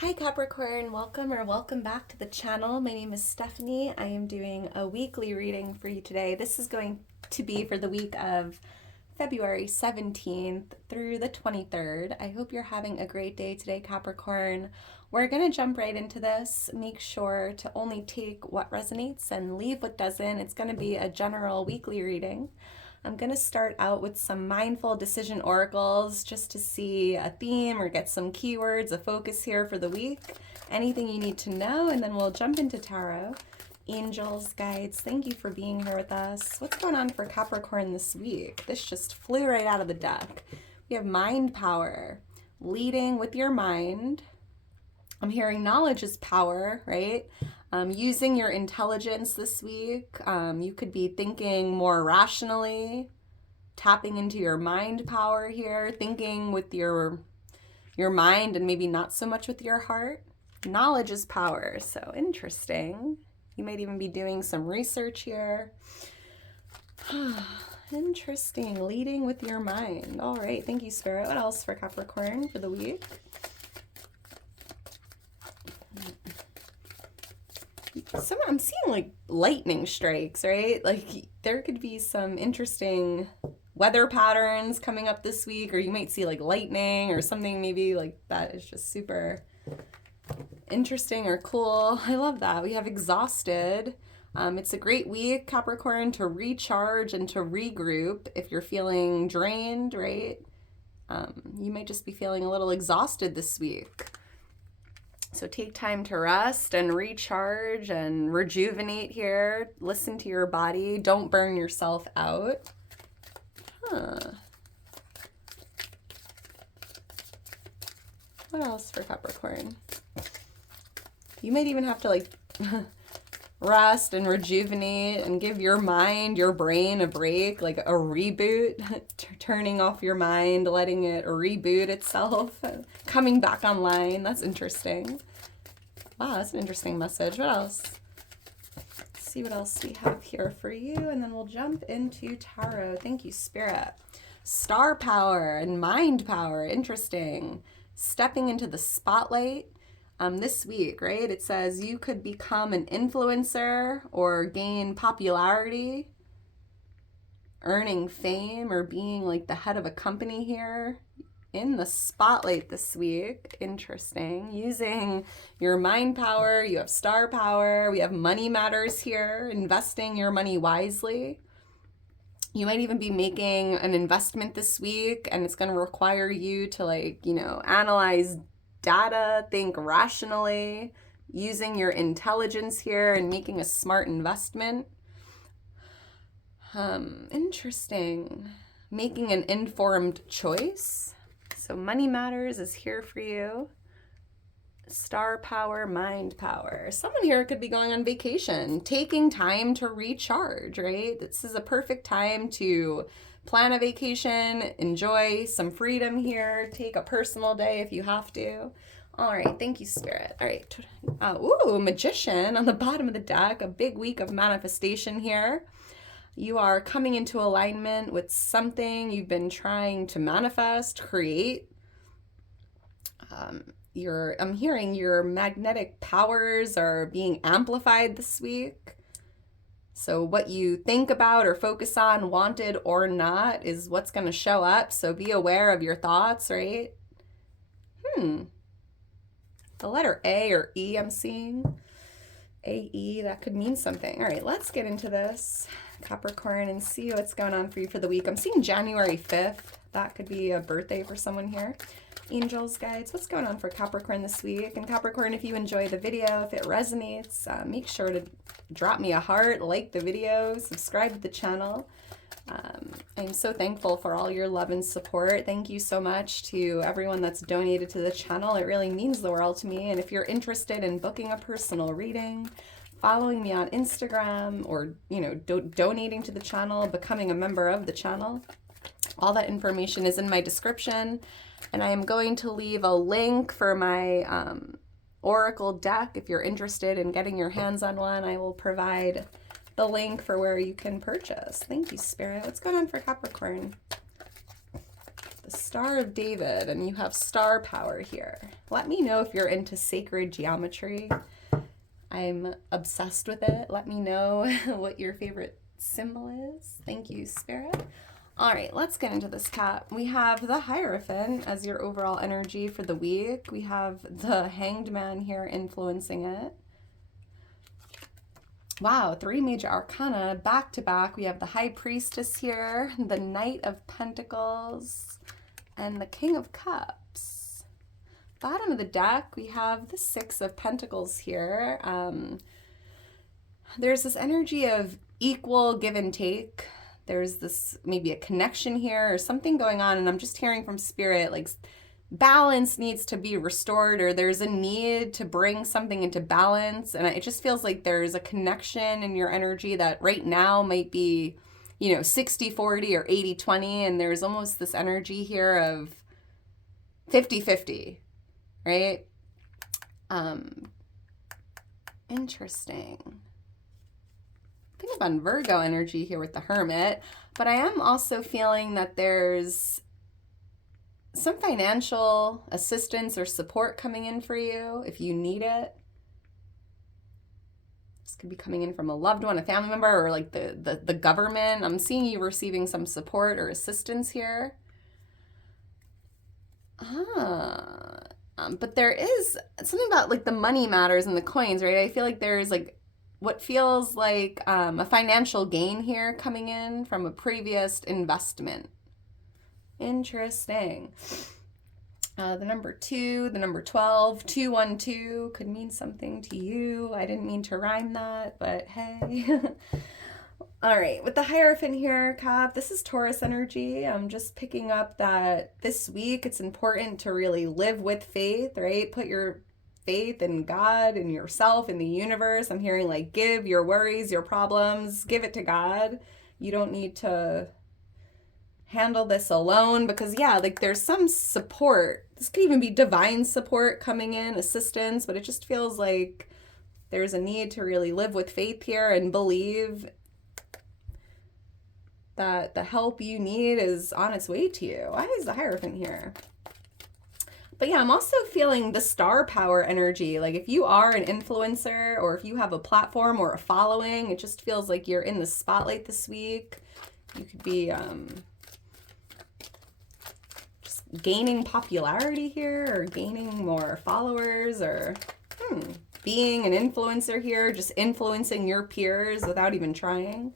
Hi Capricorn, welcome back to the channel. My name is Stephanie. I am doing a weekly reading for you today. This is going to be for the week of February 17th through the 23rd. I hope you're having a great day today, Capricorn. We're going to jump right into this. Make sure to only take what resonates and leave what doesn't. It's going to be a general weekly reading. I'm going to start out with some mindful decision oracles just to see a theme or get some keywords, a focus here for the week. Anything you need to know, and then we'll jump into tarot. Angels, guides, thank you for being here with us. What's going on for Capricorn this week? This just flew right out of the deck. We have mind power, leading with your mind. I'm hearing knowledge is power, right? Using your intelligence this week. You could be thinking more rationally, tapping into your mind power here, thinking with your mind and maybe not so much with your heart. Knowledge is power, so interesting. You might even be doing some research here. Interesting, leading with your mind. All right, thank you, Spirit. What else for Capricorn for the week? I'm seeing like lightning strikes, right? Like there could be some interesting weather patterns coming up this week, or you might see like lightning or something maybe like that is just super interesting or cool. I love that. We have exhausted. It's a great week, Capricorn, to recharge and to regroup if you're feeling drained, right? You might just be feeling a little exhausted this week. So take time to rest and recharge and rejuvenate here. Listen to your body. Don't burn yourself out. What else for Capricorn? You might even have to like rest and rejuvenate and give your mind, your brain a break, like a reboot, turning off your mind, letting it reboot itself, coming back online. That's interesting. Wow, that's an interesting message. What else? Let's see what else we have here for you, and then we'll jump into tarot. Thank you, Spirit. Star power and mind power. Interesting. Stepping into the spotlight. This week, right? It says you could become an influencer or gain popularity, earning fame, or being like the head of a company here in the spotlight this week. Interesting. Using your mind power, you have star power, we have money matters here, investing your money wisely. You might even be making an investment this week, and it's going to require you to analyze data, think rationally, using your intelligence here and making a smart investment. Interesting. Making an informed choice. So money matters is here for you. Star power, mind power. Someone here could be going on vacation, taking time to recharge, right? This is a perfect time to plan a vacation, enjoy some freedom here, take a personal day if you have to. All right, thank you, Spirit. All right, Magician on the bottom of the deck, a big week of manifestation here. You are coming into alignment with something you've been trying to manifest, create. I'm hearing your magnetic powers are being amplified this week. So what you think about or focus on, wanted or not, is what's going to show up. So be aware of your thoughts, right? The letter A or E I'm seeing. A-E, that could mean something. All right, let's get into this, Capricorn, and see what's going on for you for the week. I'm seeing January 5th. That could be a birthday for someone here. Angels, guides, what's going on for Capricorn this week? And Capricorn, if you enjoy the video, if it resonates, make sure to drop me a heart, like the video, subscribe to the channel. I'm so thankful for all your love and support. Thank you so much to everyone that's donated to the channel. It really means the world to me. And if you're interested in booking a personal reading, following me on Instagram, or donating to the channel, becoming a member of the channel, all that information is in my description. And I am going to leave a link for my Oracle deck. If you're interested in getting your hands on one, I will provide the link for where you can purchase. Thank you, Spirit. What's going on for Capricorn The Star of David, and you have star power here. Let me know if you're into sacred geometry. I'm obsessed with it. Let me know what your favorite symbol is. Thank you, Spirit. All right, let's get into this, Cap. We have the Hierophant as your overall energy for the week. We have the Hanged Man here influencing it. Wow, 3 major arcana back to back. We have the High Priestess here, the Knight of Pentacles, and the King of Cups. Bottom of the deck, we have the 6 of Pentacles here. There's this energy of equal give and take. There's this maybe a connection here or something going on, and I'm just hearing from Spirit like balance needs to be restored, or there's a need to bring something into balance. And it just feels like there's a connection in your energy that right now might be, you know, 60-40 or 80-20. And there's almost this energy here of 50-50, right? Interesting. I think I'm on Virgo energy here with the Hermit, but I am also feeling that there's some financial assistance or support coming in for you if you need it. This could be coming in from a loved one, a family member, or like the government. I'm seeing you receiving some support or assistance here. But there is something about like the money matters and the coins, right? I feel like there's like what feels like a financial gain here coming in from a previous investment. Interesting. The number 2, the number 12, 212 could mean something to you. I didn't mean to rhyme that, but hey. All right, with the Hierophant here, Cap, this is Taurus energy. I'm just picking up that this week it's important to really live with faith, right? Put your faith in God, in yourself, in the universe. I'm hearing like give your worries, your problems, give it to God. You don't need to handle this alone, because yeah, like there's some support. This could even be divine support coming in, assistance, but it just feels like there's a need to really live with faith here and believe that the help you need is on its way to you. Why is the Hierophant here? But yeah, I'm also feeling the star power energy. Like if you are an influencer or if you have a platform or a following, it just feels like you're in the spotlight this week. You could be just gaining popularity here, or gaining more followers, or being an influencer here, just influencing your peers without even trying.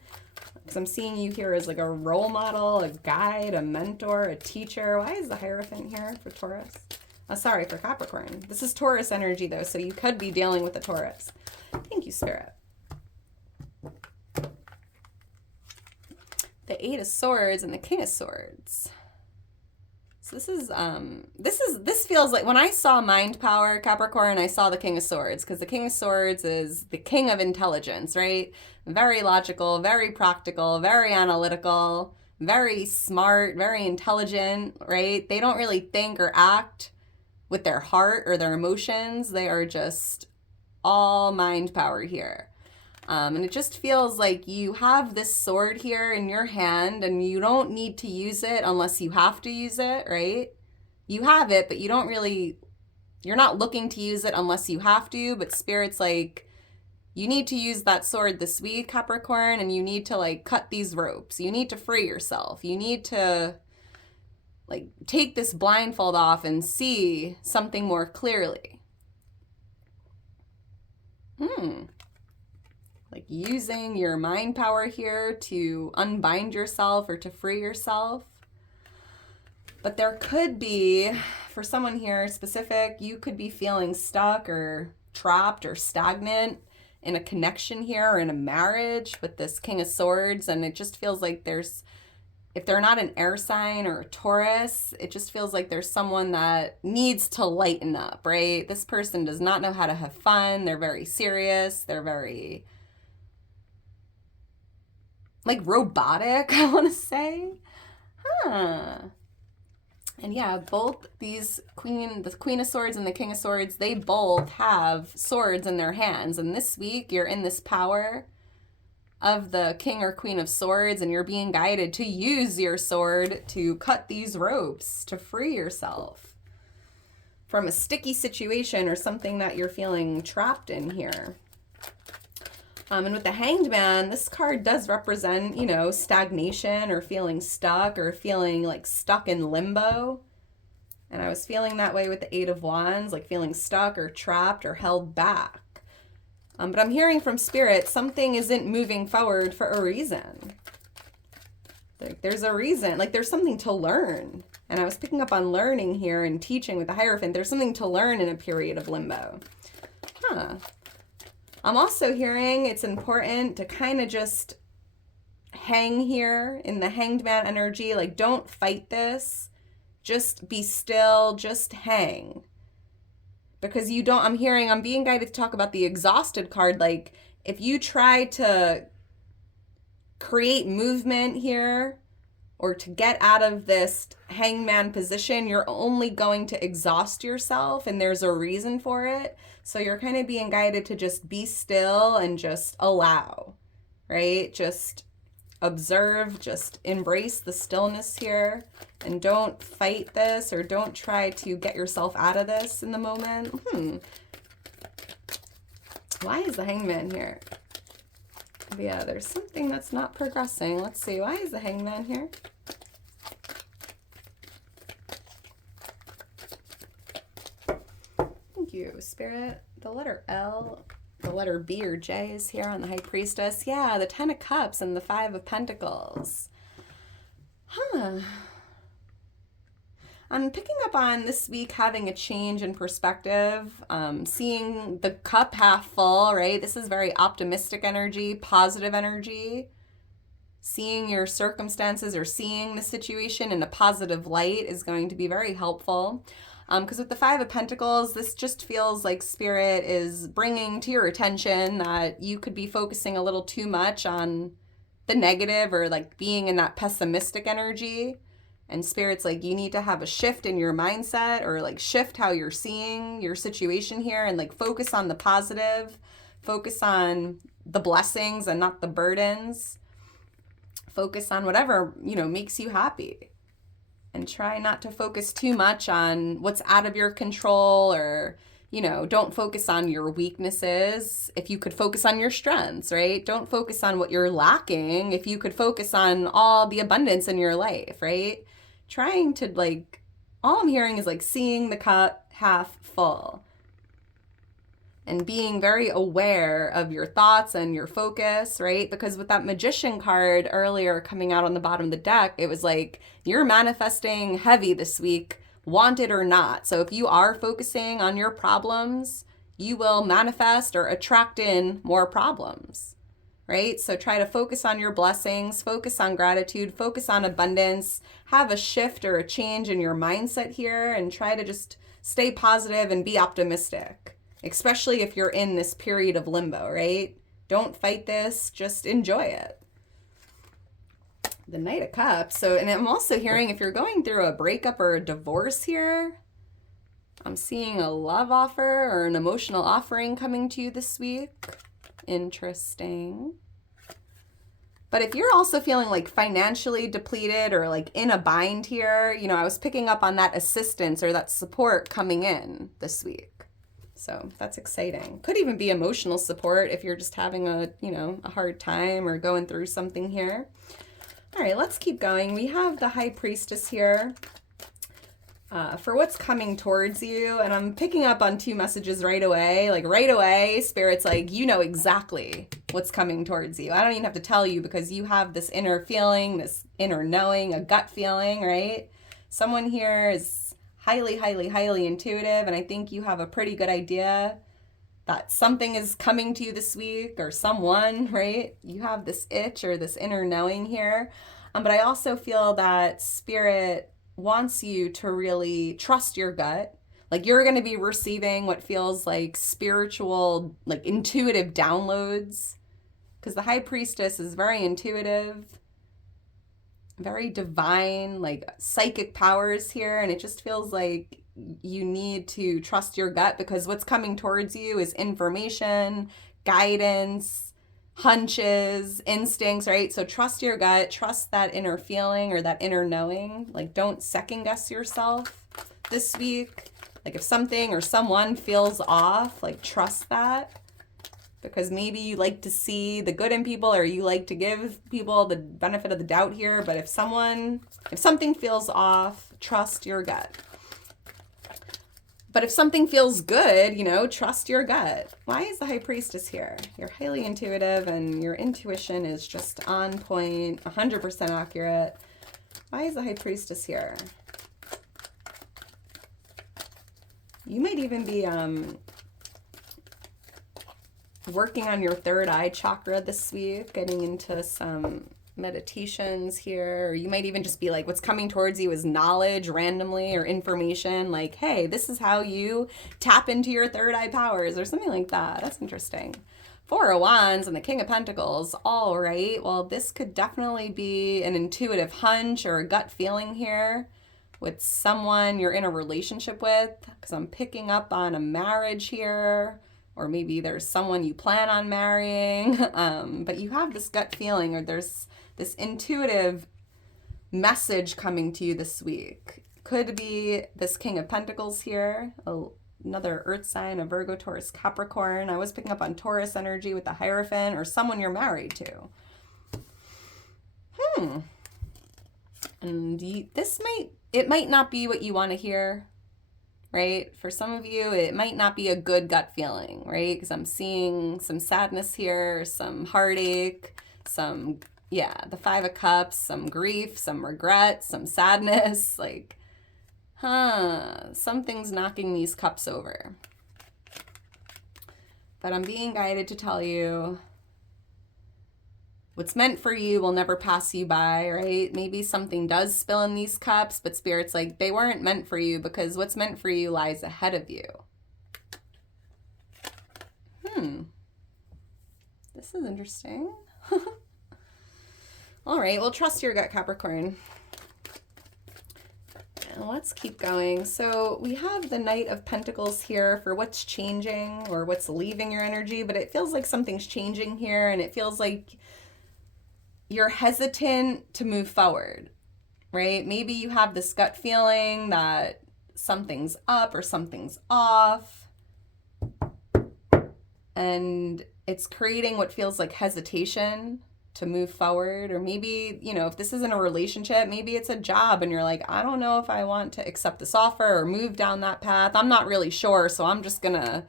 Because I'm seeing you here as like a role model, a guide, a mentor, a teacher. Why is the Hierophant here for Taurus? Sorry, for Capricorn. This is Taurus energy though, so you could be dealing with a Taurus. Thank you, Spirit. The 8 of Swords and the King of Swords. So this feels like when I saw mind power, Capricorn, I saw the King of Swords, because the King of Swords is the king of intelligence, right? Very logical, very practical, very analytical, very smart, very intelligent, right? They don't really think or act with their heart or their emotions. They are just all mind power here. And it just feels like you have this sword here in your hand and you don't need to use it unless you have to use it, right? You have it, but you don't really, you're not looking to use it unless you have to, but Spirit's like, you need to use that sword this week, Capricorn, and you need to like cut these ropes. You need to free yourself. You need to like take this blindfold off and see something more clearly. Like using your mind power here to unbind yourself or to free yourself. But there could be, for someone here specific, you could be feeling stuck or trapped or stagnant in a connection here or in a marriage with this King of Swords. And it just feels like there's, if they're not an air sign or a Taurus, it just feels like there's someone that needs to lighten up, right? This person does not know how to have fun. They're very serious. They're very like robotic, I want to say. And yeah, both these the Queen of Swords and the King of Swords, they both have swords in their hands. And this week, you're in this power of the King or Queen of Swords, and you're being guided to use your sword to cut these ropes, to free yourself from a sticky situation or something that you're feeling trapped in here. And with the Hanged Man, this card does represent, you know, stagnation or feeling stuck or feeling like stuck in limbo. And I was feeling that way with the Eight of Wands, like feeling stuck or trapped or held back. But I'm hearing from Spirit, something isn't moving forward for a reason. Like there's a reason, like there's something to learn. And I was picking up on learning here and teaching with the Hierophant. There's something to learn in a period of limbo. I'm also hearing it's important to kind of just hang here in the Hanged Man energy. Like don't fight this. Just be still, just hang. Because you don't, I'm being guided to talk about the Exhausted card. Like if you try to create movement here or to get out of this hangman position, you're only going to exhaust yourself, and there's a reason for it. So you're kind of being guided to just be still and just allow, right? Just observe, just embrace the stillness here, and don't fight this or don't try to get yourself out of this in the moment. Why is the Hangman here? Yeah, there's something that's not progressing. Let's see. Why is the Hangman here? Thank you, Spirit. The letter L, the letter B or J is here on the High Priestess. Yeah, the Ten of Cups and the Five of Pentacles. I'm picking up on this week having a change in perspective, seeing the cup half full, right? This is very optimistic energy, positive energy. Seeing your circumstances or seeing the situation in a positive light is going to be very helpful. Because with the Five of Pentacles, this just feels like Spirit is bringing to your attention that you could be focusing a little too much on the negative or like being in that pessimistic energy. And Spirit's like, you need to have a shift in your mindset or like shift how you're seeing your situation here and like focus on the positive, focus on the blessings and not the burdens. Focus on whatever, you know, makes you happy. And try not to focus too much on what's out of your control or, you know, don't focus on your weaknesses if you could focus on your strengths, right? Don't focus on what you're lacking if you could focus on all the abundance in your life, right? Trying to like, all I'm hearing is like seeing the cup half full and being very aware of your thoughts and your focus, right? Because with that Magician card earlier coming out on the bottom of the deck, it was like you're manifesting heavy this week, want it or not. So if you are focusing on your problems, you will manifest or attract in more problems, right? So try to focus on your blessings, focus on gratitude, focus on abundance, have a shift or a change in your mindset here, and try to just stay positive and be optimistic, especially if you're in this period of limbo, right? Don't fight this, just enjoy it. The Knight of Cups. So, and I'm also hearing if you're going through a breakup or a divorce here, I'm seeing a love offer or an emotional offering coming to you this week. Interesting. But if you're also feeling like financially depleted or like in a bind here, you know, I was picking up on that assistance or that support coming in this week. So that's exciting. Could even be emotional support if you're just having a, you know, a hard time or going through something here. All right, let's keep going. We have the High Priestess here for what's coming towards you. And I'm picking up on two messages right away. Like right away, Spirit's like, you know exactly what's coming towards you. I don't even have to tell you because you have this inner feeling, this inner knowing, a gut feeling, right? Someone here is highly, highly, highly intuitive. And I think you have a pretty good idea that something is coming to you this week or someone, right? You have this itch or this inner knowing here. But I also feel that Spirit wants you to really trust your gut. Like you're going to be receiving what feels like spiritual, like intuitive downloads. Because the High Priestess is very intuitive, very divine, like psychic powers here. And it just feels like you need to trust your gut because what's coming towards you is information, guidance, hunches, instincts, right? So trust your gut, trust that inner feeling or that inner knowing. Like, don't second guess yourself this week. Like, if something or someone feels off, like, trust that. Because maybe you like to see the good in people, or you like to give people the benefit of the doubt here. But if something feels off, trust your gut. But if something feels good, trust your gut. Why is the High Priestess here? You're highly intuitive and your intuition is just on point, 100% accurate. Why is the High Priestess here? You might even be working on your third eye chakra this week, getting into some meditations here. Or you might even just be like, what's coming towards you is knowledge randomly, or information like, hey, this is how you tap into your third eye powers, or something like that. That's interesting. Four of Wands and the King of Pentacles. All right, well, this could definitely be an intuitive hunch or a gut feeling here with someone you're in a relationship with, because I'm picking up on a marriage here. Or maybe there's someone you plan on marrying, but you have this gut feeling, or there's this intuitive message coming to you this week. Could be this King of Pentacles here, another earth sign, a Virgo, Taurus, Capricorn. I was picking up on Taurus energy with the Hierophant, or someone you're married to. And it might not be what you want to hear. Right? For some of you, it might not be a good gut feeling, right? Because I'm seeing some sadness here, some heartache, the Five of Cups, some grief, some regret, some sadness, like, something's knocking these cups over. But I'm being guided to tell you, what's meant for you will never pass you by, right? Maybe something does spill in these cups, but Spirit's like, they weren't meant for you, because what's meant for you lies ahead of you. This is interesting. All right, well, trust your gut, Capricorn. And let's keep going. So we have the Knight of Pentacles here for what's changing or what's leaving your energy, but it feels like something's changing here, and it feels like you're hesitant to move forward, right? Maybe you have this gut feeling that something's up or something's off, and it's creating what feels like hesitation to move forward. Or maybe, if this isn't a relationship, maybe it's a job and you're like, I don't know if I want to accept this offer or move down that path. I'm not really sure, so I'm just gonna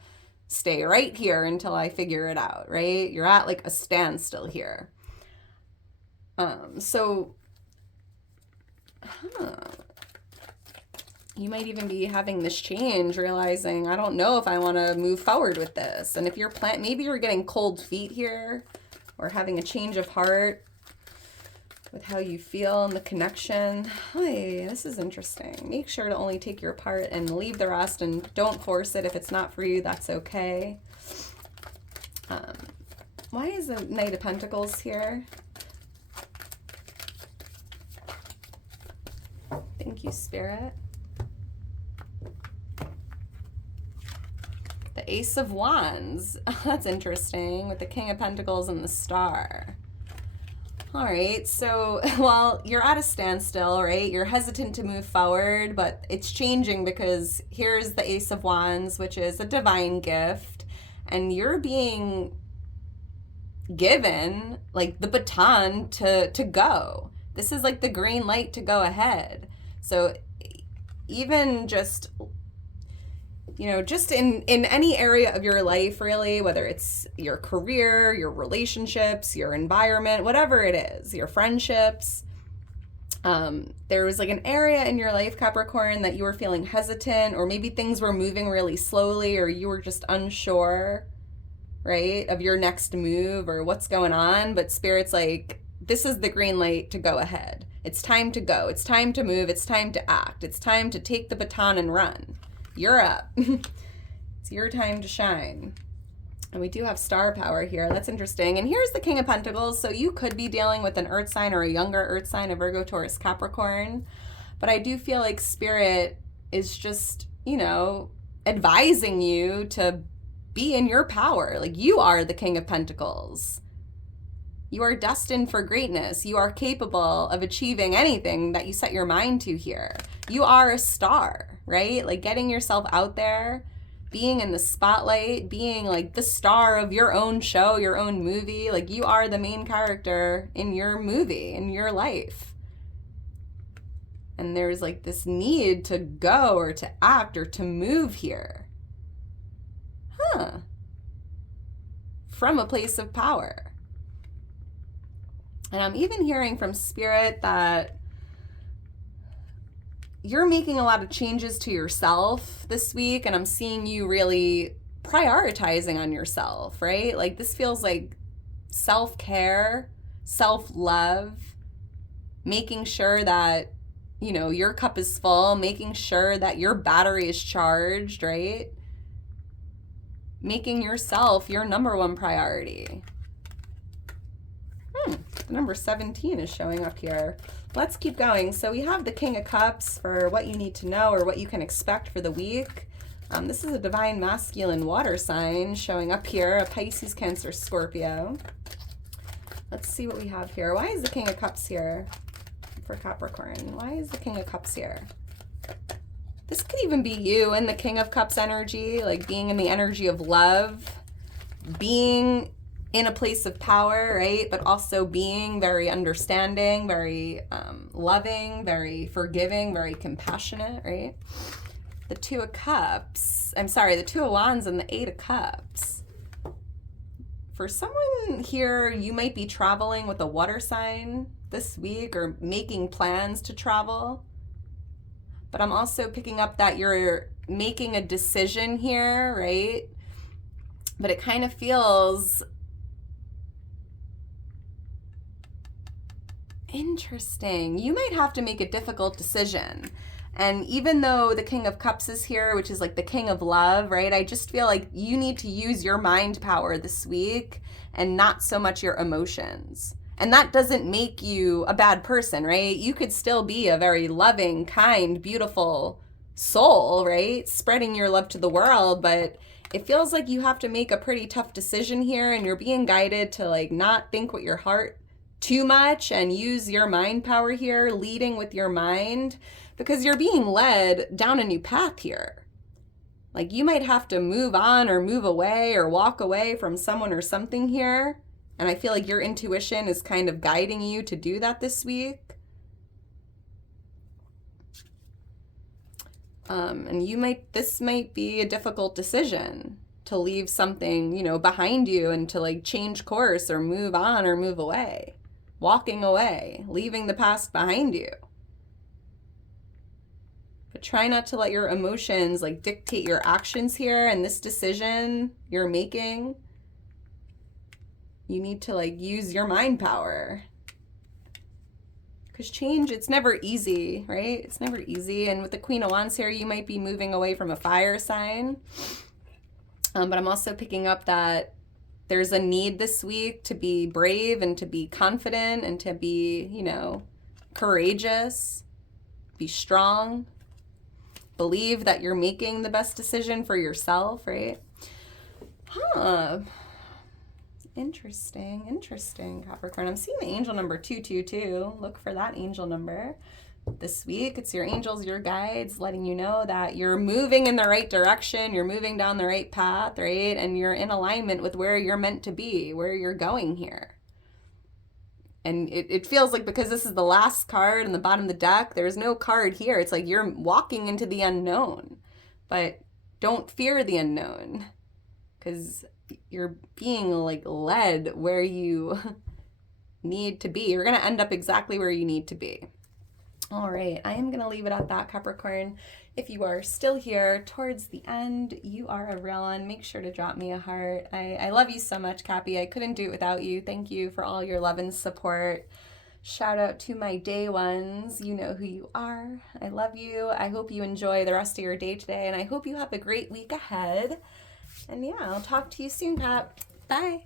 stay right here until I figure it out, right? You're at like a standstill here. You might even be having this change, realizing, I don't know if I want to move forward with this. And if you're maybe you're getting cold feet here, or having a change of heart with how you feel and the connection. Hey, this is interesting. Make sure to only take your part and leave the rest, and don't force it. If it's not for you, that's okay. Why is the Knight of Pentacles here? Thank you, Spirit. The Ace of Wands. That's interesting, with the King of Pentacles and the Star. All right, so, well, you're at a standstill, right? You're hesitant to move forward, but it's changing, because here's the Ace of Wands, which is a divine gift, and you're being given, like, the baton to go. This is like the green light to go ahead. So even just, just in any area of your life, really, whether it's your career, your relationships, your environment, whatever it is, your friendships, there was like an area in your life, Capricorn, that you were feeling hesitant, or maybe things were moving really slowly, or you were just unsure, right, of your next move or what's going on. But Spirit's like, this is the green light to go ahead. It's time to go. It's time to move. It's time to act. It's time to take the baton and run. You're up. It's your time to shine. And we do have star power here. That's interesting. And here's the King of Pentacles. So you could be dealing with an earth sign or a younger earth sign, a Virgo, Taurus, Capricorn. But I do feel like Spirit is just, advising you to be in your power. Like, you are the King of Pentacles. You are destined for greatness. You are capable of achieving anything that you set your mind to here. You are a star, right? Like getting yourself out there, being in the spotlight, being like the star of your own show, your own movie. Like you are the main character in your movie, in your life. And there's like this need to go or to act or to move here. From a place of power. And I'm even hearing from Spirit that you're making a lot of changes to yourself this week, and I'm seeing you really prioritizing on yourself, right? Like this feels like self-care, self-love, making sure that, you know, your cup is full, making sure that your battery is charged, right? Making yourself your number one priority. The number 17 is showing up here. Let's keep going. So we have the King of Cups for what you need to know or what you can expect for the week. This is a divine masculine water sign showing up here, a Pisces, Cancer, Scorpio. Let's see what we have here. Why is the King of Cups here for Capricorn? Why is the King of Cups here? This could even be you in the King of Cups energy, like being in the energy of love, being in a place of power, right? But also being very understanding, very loving, very forgiving, very compassionate, right? The Two of Cups, the Two of Wands and the Eight of Cups. For someone here, you might be traveling with a water sign this week or making plans to travel. But I'm also picking up that you're making a decision here, right? But it kind of feels interesting. You might have to make a difficult decision. And even though the King of Cups is here, which is like the King of Love, right? I just feel like you need to use your mind power this week and not so much your emotions. And that doesn't make you a bad person, right? You could still be a very loving, kind, beautiful soul, right? Spreading your love to the world, but it feels like you have to make a pretty tough decision here, and you're being guided to like not think with your heart too much and use your mind power here, leading with your mind, because you're being led down a new path here. Like you might have to move on or move away or walk away from someone or something here. And I feel like your intuition is kind of guiding you to do that this week. And this might be a difficult decision to leave something, you know, behind you and to like change course or move on or move away. Walking away, leaving the past behind you. But try not to let your emotions like dictate your actions here and this decision you're making. You need to like use your mind power. Because change, it's never easy, right? It's never easy. And with the Queen of Wands here, you might be moving away from a fire sign. But I'm also picking up that there's a need this week to be brave and to be confident and to be, you know, courageous, be strong, believe that you're making the best decision for yourself, right? Interesting, Capricorn. I'm seeing the angel number 222. Look for that angel number this week. It's your angels, your guides, letting you know that you're moving in the right direction, you're moving down the right path, right? And you're in alignment with where you're meant to be, where you're going here. And it feels like because this is the last card in the bottom of the deck, there's no card here. It's like you're walking into the unknown. But don't fear the unknown, because you're being like led where you need to be. You're going to end up exactly where you need to be. All right, I am going to leave it at that, Capricorn. If you are still here towards the end, you are a real one. Make sure to drop me a heart. I love you so much, Cappy. I couldn't do it without you. Thank you for all your love and support. Shout out to my day ones. You know who you are. I love you. I hope you enjoy the rest of your day today, and I hope you have a great week ahead. And yeah, I'll talk to you soon, Cap. Bye.